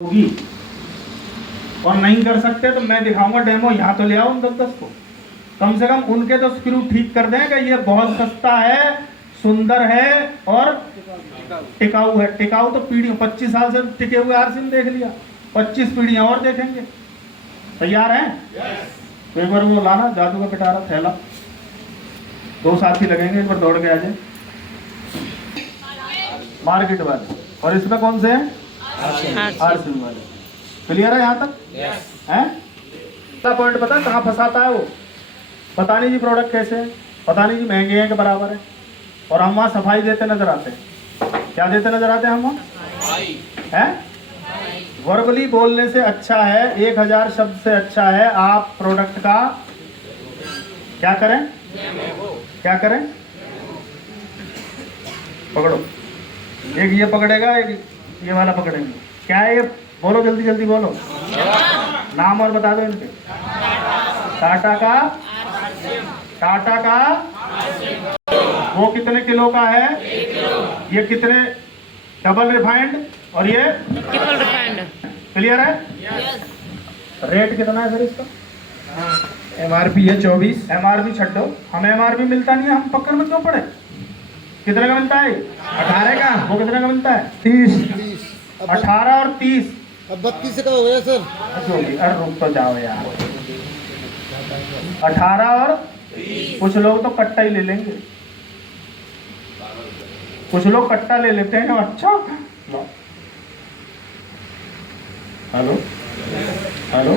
होगी और नहीं कर सकते तो मैं दिखाऊंगा डेमो, यहाँ तो ले आओ उन 10-10 को, कम से कम उनके तो स्क्रू ठीक कर दें कि ये बहुत सस्ता है, सुंदर है और टिकाऊ है। टिकाऊ तो पीढ़ी 25 साल से टिके हुए आरसी में देख लिया, 25 पीढ़ियां और देखेंगे। तैयार हैं? तो एक बार वो लाना जादू का पिटारा थैला, 2 साथी लगेंगे, एक बार दौड़ के आ जाए मार्केट वाले। और इसमें कौन से हैं? आरसी वाले। क्लियर है यहाँ तक? हैं? पॉइंट पता कहाँ फंसाता है वो? पता नहीं जी प्रोडक्ट कैसे है, पता नहीं जी महंगे हैं कि बराबर है, और हम वहाँ सफाई देते नजर आते हैं। क्या देते नजर आते हैं हम वहाँ? हैं? वर्बली बोलने से अच्छा है, 1000 शब्द से अच्छा है आप प्रोडक्ट का क्या करें? क्या करें? पकड़ो, एक ये पकड़ेगा, एक ये वाला पकड़ेंगे। क्या है ये? बोलो जल्दी जल्दी बोलो, नाम और बता दो इनके। टाटा का, टाटा का वो कितने किलो का है? ये कितने डबल रिफाइंड और ये ट्रिपल रिफाइंड। क्लियर है? रेट कितना है फिर इसका? MRP है 24। MRP छड्डो, हमें MRP मिलता नहीं है, हम पक्कर में क्यों पड़े? कितने का मिलता है? 18 का। वो कितने का मिलता है? 30। 18 और 30 अब 32 का हो गया सर। अरे रुक तो जाओ यार। 18 और कुछ लोग तो कट्टा ही ले लेंगे, कुछ लोग कट्टा ले लेते हैं। अच्छा हेलो हेलो,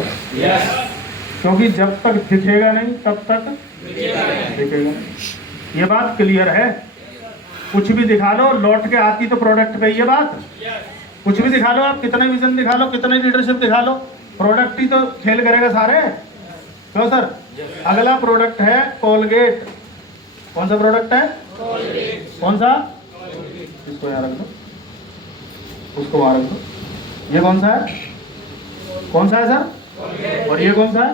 क्योंकि जब तक दिखेगा नहीं तब तक दिखेगा। ये बात क्लियर है? कुछ भी दिखा लो, लौट के आती तो प्रोडक्ट पे ये बात। कुछ भी दिखा लो आप, कितना विजन दिखा लो, कितनी लीडरशिप दिखा लो, प्रोडक्ट ही तो खेल करेगा सारे। क्यों सर? अगला प्रोडक्ट है कोलगेट। कौन सा प्रोडक्ट है? कौन सा? इसको यहाँ रख दो, उसको वहाँ रख दो। ये कौन सा है? कौन सा है सर? और ये कौन सा है?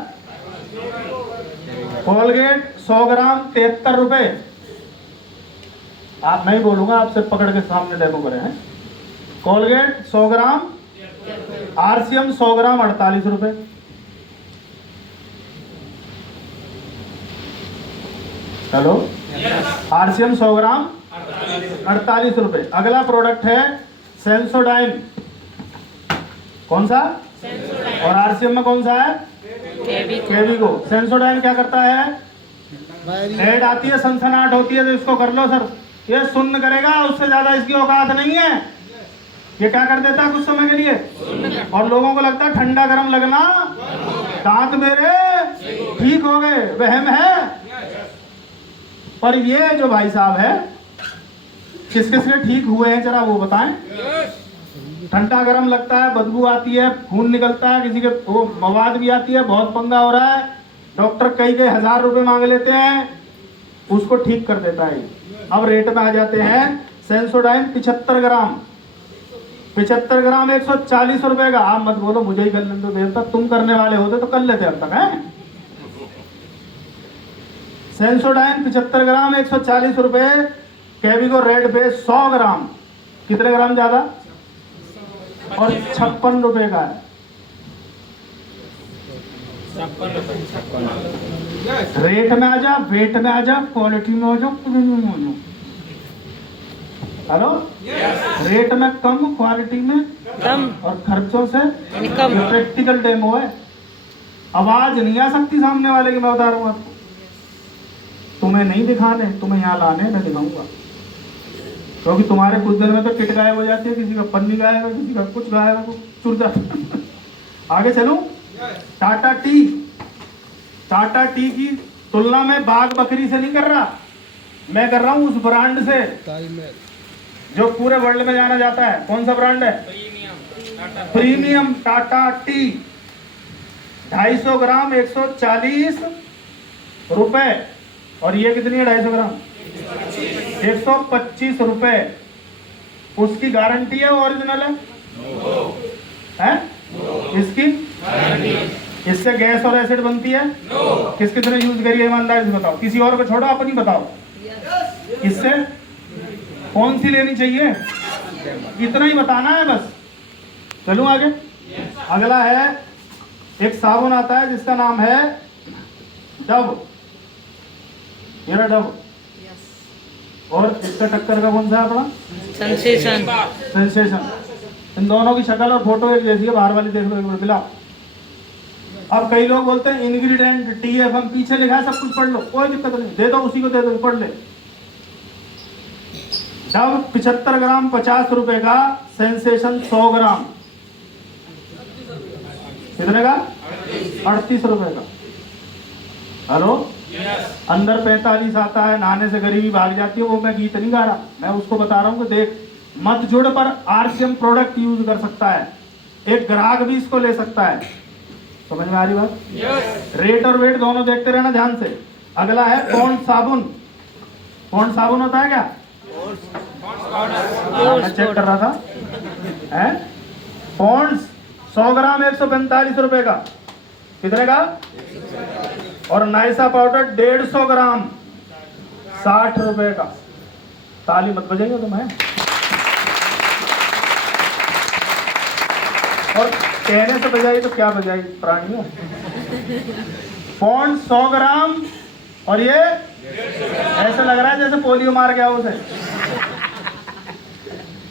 कोलगेट 100 ग्राम 73 रुपए। आप नहीं बोलूंगा, आपसे पकड़ के सामने डेमो करे हैं। कोलगेट 100 ग्राम, RCM 100 ग्राम 48 रुपए। हेलो, RCM 100 ग्राम 48 रुपए। अगला प्रोडक्ट है सेंसोडाइन। कौन सा? और RCM में कौन सा है? केविको। सेंसोडाइन क्या करता है? हेड आती है, सनसनाहट होती है तो इसको कर लो सर, ये सुन्न करेगा, उससे ज्यादा इसकी औकात नहीं है। ये क्या कर देता है कुछ समय के लिए, और लोगों को लगता है ठंडा गर्म लगना, दांत मेरे ठीक हो गए, वहम है। पर ये जो भाई साहब है, किस किस के ठीक हुए हैं जरा वो बताएं। ठंडा गर्म लगता है, बदबू आती है, खून निकलता है, किसी के वो मवाद भी आती है, बहुत पंगा हो रहा है, डॉक्टर कई 1000 रुपए मांग लेते हैं, उसको ठीक कर देता है। अब रेट में आ जाते हैं। सेंसोडाइन 75 ग्राम, 75 ग्राम 140 रुपए का। आप मत बोलो मुझे ही कर लेते देवता, तुम करने वाले होते तो कर लेते अब तक है। सेंसोडाइन 75 ग्राम 140 रुपए। केविको रेड बेस 100 ग्राम, कितने ग्राम ज्यादा, और 56 रुपए का है। रेट में आ जा, वेट में आ जा, क्वालिटी में हो जाओ, हेलो। रेट में कम, क्वालिटी में कम, और खर्चों से कम। प्रैक्टिकल डेमो है, आवाज नहीं आ सकती सामने वाले की। मैं बता रहा हूँ आपको, तुम्हें नहीं दिखाने, तुम्हें यहाँ लाने, मैं दिखाऊंगा। क्योंकि तुम्हारे कुछ दिन में तो किट गायब हो जाती है, किसी का पन्नी गायब है, किसी का कुछ गायब है, चुर जाता। आगे चलूं। टाटा टी, टाटा टी की तुलना में बाघ बकरी से नहीं कर रहा, मैं कर रहा हूं उस ब्रांड से जो पूरे वर्ल्ड में जाना जाता है। कौन सा ब्रांड है? Premium Tata T. 250 ग्राम 140 रुपए, और ये कितनी है? 250 ग्राम 125 रुपए। उसकी गारंटी है, ओरिजिनल है? इसकी इससे गैस और एसिड बनती है? किस किसने यूज करी है ईमानदारी से बताओ, किसी और को छोड़ो, अपनी बताओ। इससे कौन सी लेनी चाहिए, इतना ही बताना है बस। चलूं आगे। अगला है एक साबुन आता है जिसका नाम है डव, ये रहा डव। और इसका टक्कर का कौन सा है अपना? सेंसेशन। सेंसेशन। इन दोनों की शक्ल और फोटो एक जैसी है, बाहर वाली देख लो एक बार पिलाओ। अब कई लोग बोलते हैं इंग्रेडिएंट TFM पीछे लिखा है, सब कुछ पढ़ लो, कोई दिक्कत नहीं, दे दो उसी को, दे दो पढ़ ले। डव 75 ग्राम 50 रुपए का, सेंसेशन 100 ग्राम कितने का? 38 रुपए का। हेलो, अंदर 45 आता है, नहाने से गरीबी भाग जाती है, वो मैं गीत नहीं गा रहा, मैं उसको बता रहा हूँ कि देख मत जुड़ पर RCM प्रोडक्ट यूज कर सकता है, एक ग्राहक भी इसको ले सकता है। समझ में आ रही बात? रेट और वेट दोनों देखते रहना ध्यान से। अगला है पॉन्ड साबुन। पॉन्ड साबुन होता है क्या? मैं चेक कर रहा था। है पॉन्ड्स 100 ग्राम 145 रुपए का, कितने का? और नाइसा पाउडर 150 ग्राम 60 रुपए का। ताली मत बजेगा तुम्हें। और कहने से बजाई तो क्या बजाई प्राणियों। पॉन्ड 100 ग्राम, और ये ऐसा लग रहा है जैसे पोलियो मार गया उसे।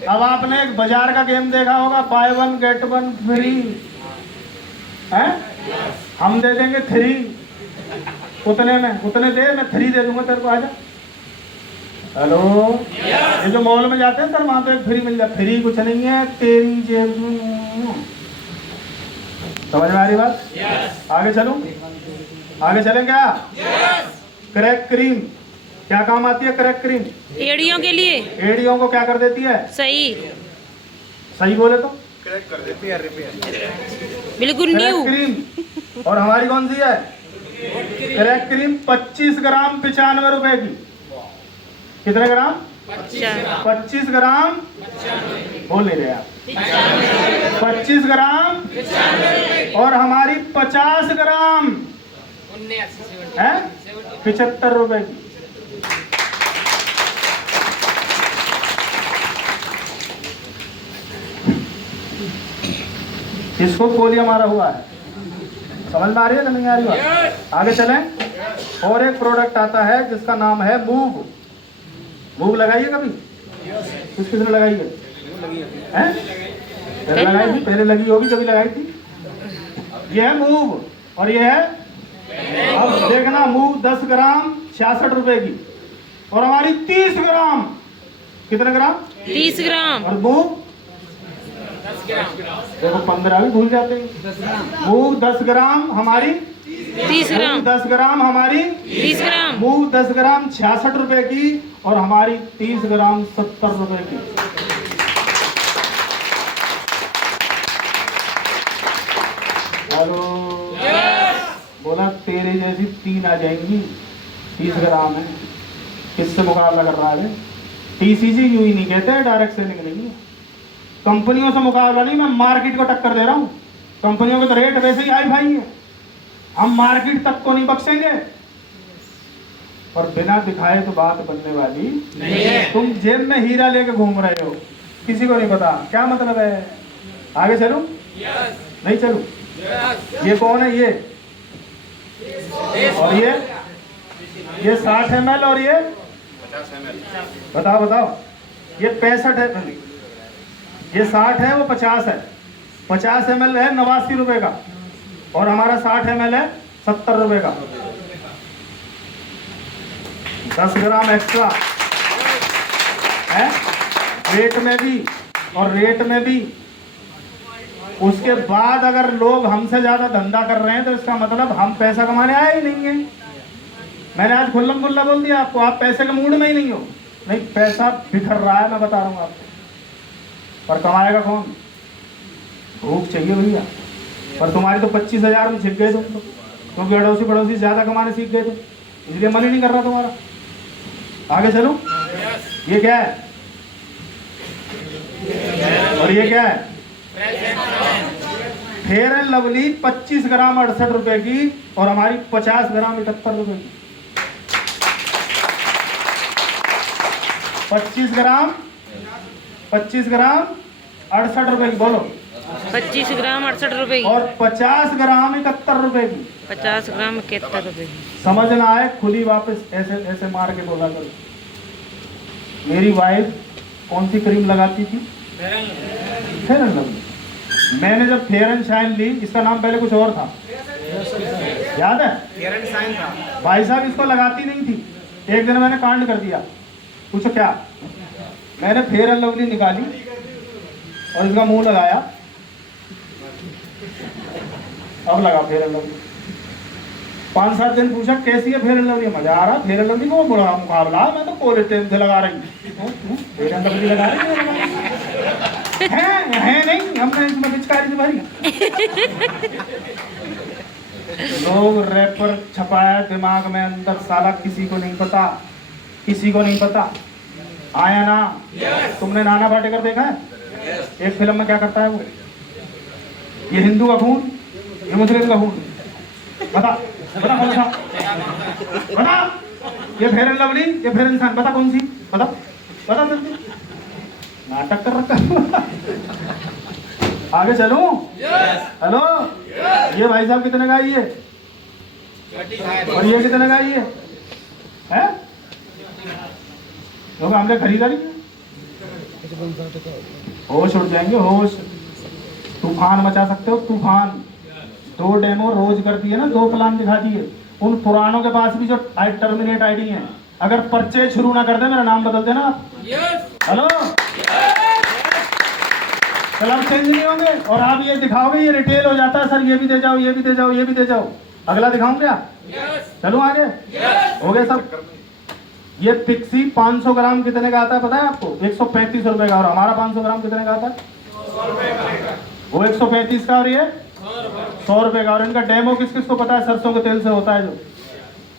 अब आपने एक बाजार का गेम देखा होगा, बाय 1 गेट 1 फ्री है, हम दे देंगे 3 उतने में, उतने दे, मैं 3 दे दूंगा तेरे को, आजा। हेलो, ये जो मॉल में जाते हैं सर, वहां तो एक फ्री मिल जाए। फ्री कुछ नहीं है, तेरी जेब में। समझ में आ रही बात? आगे चलूं? आगे चलें क्या? क्रैक क्रीम क्या काम आती है? क्रैक क्रीम एड़ियों के लिए। एड़ियों को क्या कर देती है? सही। सही बोले तो बिल्कुल न्यू। Crack cream. और हमारी कौन सी है? क्रैक क्रीम 25 ग्राम 95 रुपए की। कितने ग्राम? 25 ग्राम। बोल नहीं रहे आप। 25 ग्राम और हमारी 50 ग्राम है 75 रुपए की। इसको पोलियो मारा हुआ है। समझ में आ रही है कि नहीं आ रही बात? आगे चलें। और एक प्रोडक्ट आता है जिसका नाम है मूव। मूव लगाइए कभी? किसने लगाई है? पहले लगाई थी, पहले लगी होगी, कभी लगाई थी। ये है मूव, और ये है, अब देखना, मूव 10 ग्राम 66 रुपए की, और हमारी 30 ग्राम। कितने ग्राम? 30 ग्राम। और मूव देखो 15 भी भूल जाते हैं। मूव 10 ग्राम हमारी 30 ग्राम। 10 ग्राम हमारी 30 ग्राम। मूव 10 ग्राम 66 रुपए की, और हमारी 30 ग्राम 70 रुपए की। हेलो, बोला तेरे जैसी 3 आ जाएंगी। 30 ग्राम है, किससे मुकाबला कर रहा है? TCG यूं ही नहीं कहते, डायरेक्ट सेलिंग नहीं है। कंपनियों से मुकाबला नहीं, मैं मार्केट को टक्कर दे रहा हूँ। कंपनियों के तो रेट वैसे ही हाई फाई है, हम मार्केट तक को नहीं बख्शेंगे। और बिना दिखाए तो बात बनने वाली नहीं है। तुम जेब में हीरा लेके घूम रहे हो, किसी को नहीं पता, क्या मतलब है? आगे चलूं? नहीं चलूं? ये कौन है? ये और ये 60 ml, और ये 50 ml। बताओ बताओ, ये 65 है, ये 60 है, वो 50 है। 50 ml है 89 रुपए का, और हमारा 60 ml है 70 रुपए का। 10 ग्राम एक्स्ट्रा है रेट में भी, और रेट में भी। उसके बाद अगर लोग हमसे ज्यादा धंधा कर रहे हैं तो इसका मतलब हम पैसा कमाने आए ही नहीं है। मैंने आज खुल्लम खुल्ला बोल दिया आपको, आप पैसे के मूड में ही नहीं हो। नहीं, पैसा बिखर रहा है, मैं बता रहा हूँ आपको। पर कमाएगा कौन? भूख चाहिए भैया। पर तुम्हारी तो 25,000 में छिप गए तुम तो, क्योंकि अड़ोसी पड़ोसी ज्यादा कमाने सीख गए तुम, इसलिए मन ही नहीं कर रहा तुम्हारा। आगे चलो। ये क्या है? और ये क्या है? फेयर एंड लवली 25 ग्राम 68 रुपए की, और हमारी 50 ग्राम 78 रुपए की। 25 ग्राम 68 रुपए की, बोलो 25 ग्राम 68 रुपए की। और 50 ग्राम 71 रुपए की। 50 ग्राम 71 रुपए की। समझ ना आए खुली वापस ऐसे ऐसे मार के बोला करो। मेरी वाइफ कौन सी क्रीम लगाती थी? Fair and lovely. मैंने जब फेयर एंड शाइन ली, इसका नाम पहले कुछ और था, याद है? फेयर एंड शाइन था। भाई साहब इसको लगाती नहीं थी। एक दिन मैंने कांड कर दिया। पूछो क्या? मैंने फेयर एंड लवली निकाली और इसका मुंह लगाया। अब लगा फेयर एंड लवली। 5-7 दिन पूछा कैसी है फेयर एंड लवली? मजा आ रहा। फेयर एंड लवली को बड़ा मुकाबला, मैं तो पोले टाइम से लगा रही। फेयर एंड लवली लगा रही है नहीं, हमने इसमें पिचकारी से भरी। लोग रैपर छपाया दिमाग में अंदर, साला किसी को नहीं पता, किसी को नहीं पता। आया ना? तुमने नाना पाटेकर देखा है? एक फिल्म में क्या करता है वो? ये हिंदू का खून, ये मुस्लिम का खून। बता बता कौन सा? बता। ये फेयर एंड लवली, ये फेयर एंड शाइन, बता कौन सी? बता बता जल्दी। नाटक कर रखा। आगे चलूं? हेलो, ये भाई साहब कितने का ये? और ये कितने का ये है? लोग हमने खरीदा नहीं। होश उड़ जाएंगे, होश। तूफान मचा सकते हो, तूफान। 2 डेमो रोज कर दिए ना, 2 प्लान दिखा दिए। उन पुरानों के पास भी जो टर्मिनेट आईडी है, अगर परचेज शुरू ना कर दे, मेरा नाम बदल देना आप। हेलो, कलर चेंज नहीं होंगे। और आप ये दिखाओगे ये रिटेल हो जाता है, सर ये भी दे जाओ, ये भी दे जाओ, ये भी दे जाओ। अगला दिखाऊं क्या? चलो आगे। हो गया सब। ये पिक्सी 500 ग्राम कितने का आता है पता है आपको? 135 रुपए का। और हमारा 500 ग्राम कितने का आता है? वो 135 का और ये 100 रुपए का। और इनका डेमो किस किस को पता है? सरसों के तेल से होता है। जो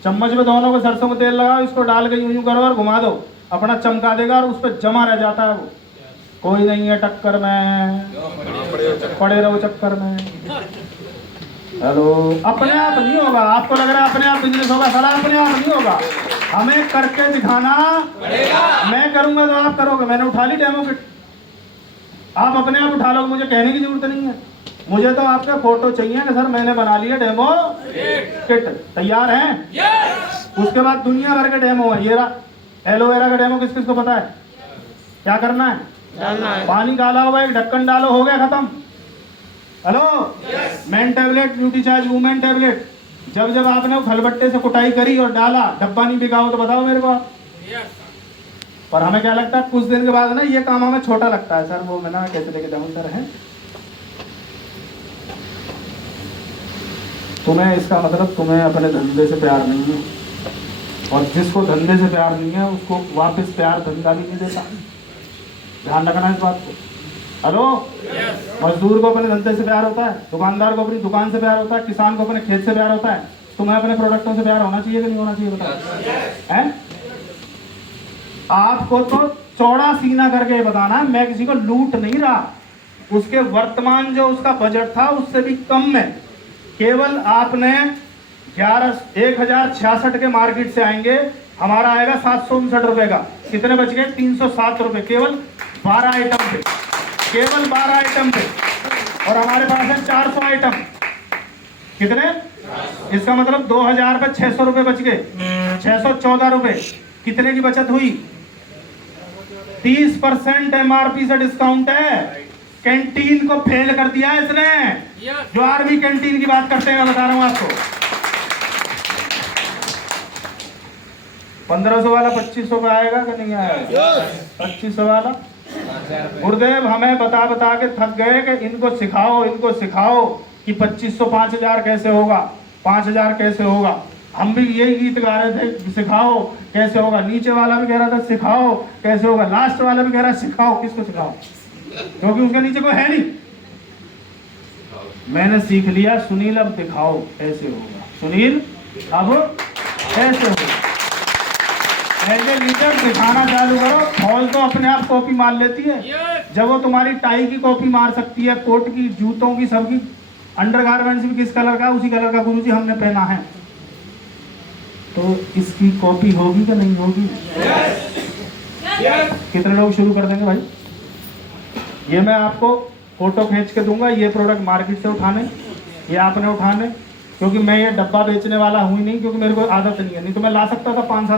चम्मच में दोनों को सरसों का तेल लगाओ, इसको डाल के यूं करो और घुमा दो, अपना चमका देगा और उस पर जमा रह जाता है। वो कोई नहीं है टक्कर में, पड़े रहो चक्कर में। हेलो, अपने आप नहीं होगा। आपको लग रहा है अपने आप बिजनेस होगा, साला अपने आप नहीं होगा। हमें करके दिखाना पड़ेगा। मैं करूंगा तो आप करोगे। मैंने उठा ली डेमो किट, आप अपने आप उठा लोगे, मुझे कहने की जरूरत नहीं है। मुझे तो आपका फोटो चाहिए कि सर मैंने बना लिया डेमो किट, तैयार है। उसके बाद दुनिया भर के डेमो है। ये एलोवेरा का डेमो किस किस को पता है? क्या करना है? पानी डाला हुआ, एक ढक्कन डालो, हो गया खत्म। Hello, man tablet, beauty charge, women tablet. जब जब आपने वो खलबट्टे से कुटाई करी और डाला, डब्बा नहीं बिका हो तो बताओ मेरे को। पर हमें क्या लगता है, कुछ दिन के बाद ना ये काम हमें छोटा लगता है। सर वो मैं ना कैसे लेके जाऊं सर? है तुम्हें, इसका मतलब तुम्हें अपने धंधे से प्यार नहीं है। और जिसको धंधे से प्यार नहीं है उसको वापस प्यार धंधा भी नहीं देता। ध्यान रखना इस बात को। हेलो, मजदूर को अपने धंधे से प्यार होता है, दुकानदार को अपनी दुकान से प्यार होता है, किसान को अपने खेत से प्यार होता है। तुम्हें अपने प्रोडक्टों से प्यार होना चाहिए कि नहीं होना चाहिए? बताओ। हैं? आपको तो चौड़ा सीना करके बताना, मैं किसी को लूट नहीं रहा। उसके वर्तमान जो उसका बजट था उससे भी कम में, केवल आपने 1066 के मार्केट से आएंगे, हमारा आएगा 759 रुपए का। कितने बच गए? 307 रुपए, केवल 12 आइटम पे, केवल 12 आइटम पे। और हमारे पास है 400 आइटम। कितने? इसका मतलब 2000 पे 600 रुपए बच गए, 614 रुपए। कितने की बचत हुई? 30% MRP से डिस्काउंट है। कैंटीन को फेल कर दिया है इसने। जो आर्मी कैंटीन की बात करते हैं, मैं बता रहा हूं आपको। 1500 वाला 2500 का आएगा कि नहीं आएगा? 2500 वाला। गुरुदेव हमें बता बता के थक गए कि इनको सिखाओ, इनको सिखाओ कि 2500 5000 कैसे होगा, 5000 कैसे होगा। हम भी यही गीत गा रहे थे, सिखाओ कैसे होगा। नीचे वाला भी कह रहा था सिखाओ कैसे होगा, लास्ट वाला भी कह रहा है सिखाओ। किसको सिखाओ? क्योंकि उसके नीचे कोई है नहीं। मैंने सीख लिया, सुनील अब दिखाओ कैसे होगा। सुनील अब कैसे होगा? ऐसे लीडर दिखाना चालू करो। फॉल तो अपने आप कॉपी मार लेती है। जब वो तुम्हारी टाई की कॉपी मार सकती है, कोट की, जूतों की, सबकी, अंडरगारमेंट्स भी किस कलर का, उसी कलर का गुरुजी हमने पहना है, तो इसकी कॉपी होगी कि नहीं होगी? कितने लोग शुरू कर देंगे भाई? ये मैं आपको फोटो खींच के दूंगा, ये प्रोडक्ट मार्केट से उठाने, ये आपने उठाने, क्योंकि मैं ये डब्बा बेचने वाला हूँ ही नहीं, क्योंकि मेरे को आदत नहीं है, नहीं तो मैं ला सकता था 5-7